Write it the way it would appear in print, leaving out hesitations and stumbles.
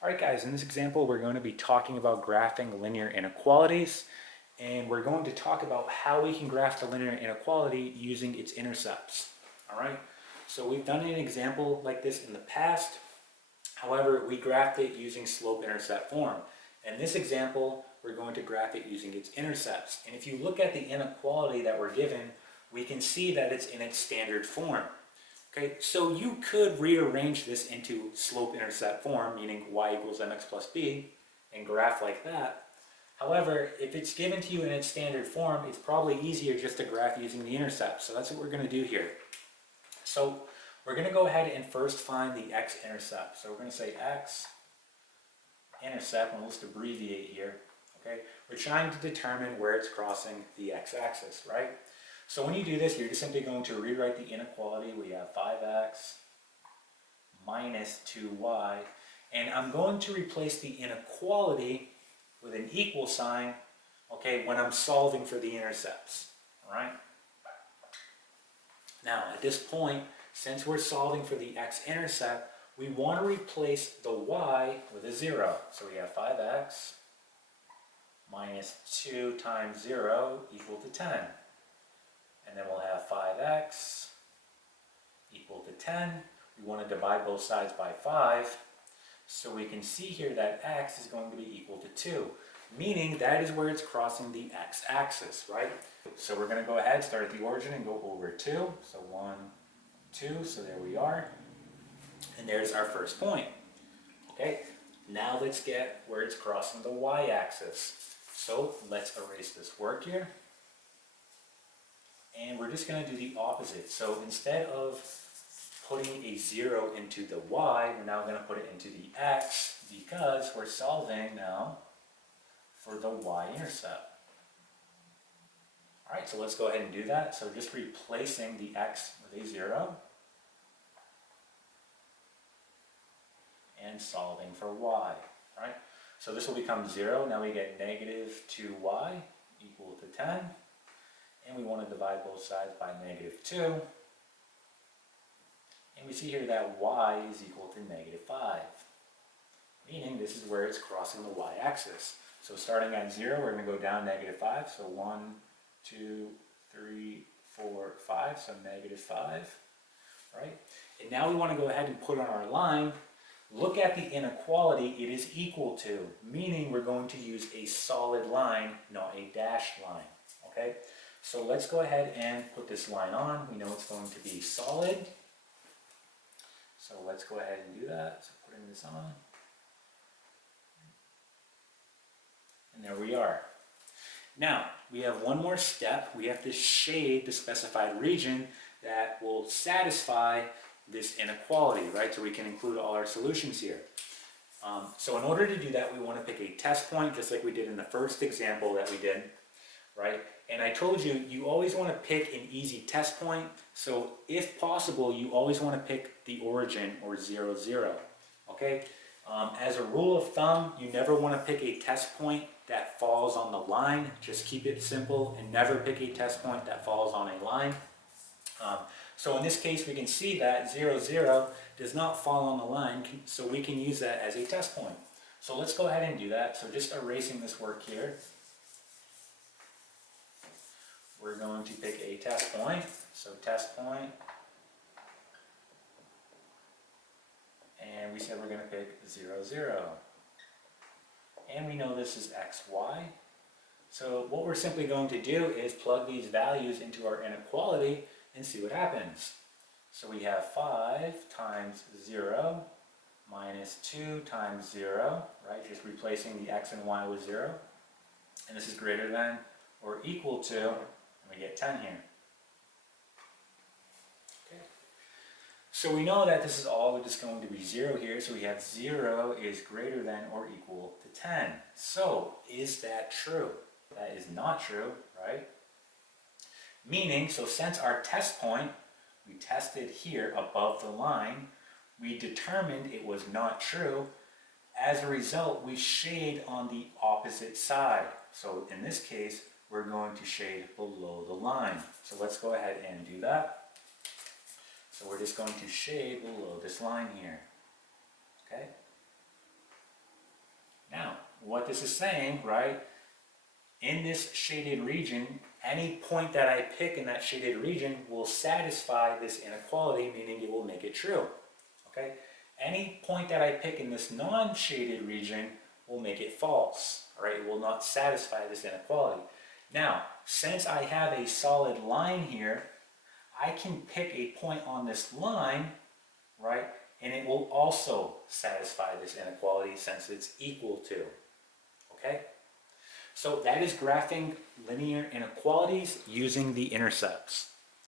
Alright guys, in this example we're going to be talking about graphing linear inequalities, and we're going to talk about how we can graph the linear inequality using its intercepts. Alright, so we've done an example like this in the past, however we graphed it using slope-intercept form. In this example we're going to graph it using its intercepts, and if you look at the inequality that we're given, we can see that it's in its standard form. Okay, so you could rearrange this into slope-intercept form, meaning y equals mx plus b, and graph like that. However, if it's given to you in its standard form, it's probably easier just to graph using the intercept. So that's what we're going to do here. So we're going to go ahead and first find the x-intercept. So we're going to say x-intercept, and we'll just abbreviate here. Okay, we're trying to determine where it's crossing the x-axis, right? So when you do this, you're just simply going to rewrite the inequality. We have 5x minus 2y, and I'm going to replace the inequality with an equal sign, okay, when I'm solving for the intercepts, all right? Now, at this point, since we're solving for the x-intercept, we want to replace the y with a 0. So we have 5x minus 2 times 0 equal to 10. And then we'll have 5x equal to 10. We want to divide both sides by 5. So we can see here that x is going to be equal to 2. Meaning that is where it's crossing the x-axis, right? So we're going to go ahead, start at the origin and go over 2. So 1, 2, so there we are. And there's our first point. Okay, now let's get where it's crossing the y-axis. So let's erase this work here. And we're just going to do the opposite. So instead of putting a 0 into the y, we're now going to put it into the x, because we're solving now for the y-intercept. Alright, so let's go ahead and do that. So just replacing the x with a 0 and solving for y. Right? So this will become 0. Now we get negative 2y equal to 10. And we want to divide both sides by negative 2. And we see here that y is equal to negative 5. Meaning this is where it's crossing the y-axis. So starting at 0, we're going to go down negative 5. So 1, 2, 3, 4, 5. So negative 5. Right? And now we want to go ahead and put on our line. Look at the inequality it is equal to. Meaning we're going to use a solid line, not a dashed line. Okay? So let's go ahead and put this line on. We know it's going to be solid. So let's go ahead and do that. So putting this on. And there we are. Now, we have one more step. We have to shade the specified region that will satisfy this inequality, right? So we can include all our solutions here. So in order to do that, we want to pick a test point, just like we did in the first example that we did, right? And I told you, you always want to pick an easy test point. So if possible, you always want to pick the origin or 0, 0. Okay? As a rule of thumb, you never want to pick a test point that falls on the line. Just keep it simple and never pick a test point that falls on a line. So in this case, we can see that 0, 0 does not fall on the line, so we can use that as a test point. So let's go ahead and do that. So just erasing this work here. We're going to pick a test point. So test point. And we said we're going to pick 0, 0. And we know this is x, y. So what we're simply going to do is plug these values into our inequality and see what happens. So we have 5 times 0 minus 2 times 0, right? Just replacing the x and y with 0. And this is greater than or equal to, and we get 10 here. Okay. So we know that this is all just going to be 0 here, so we have 0 is greater than or equal to 10. So is that true? That is not true, right? Meaning, so since our test point, we tested here above the line, we determined it was not true. As a result, we shade on the opposite side. So in this case, we're going to shade below the line. So let's go ahead and do that. So we're just going to shade below this line here. Okay? what this is saying, right, in this shaded region, any point that I pick in that shaded region will satisfy this inequality, meaning it will make it true. Okay? Any point that I pick in this non-shaded region will make it false. All right? It will not satisfy this inequality. Now, since I have a solid line here, I can pick a point on this line, right? And it will also satisfy this inequality since it's equal to. Okay? So that is graphing linear inequalities using the intercepts.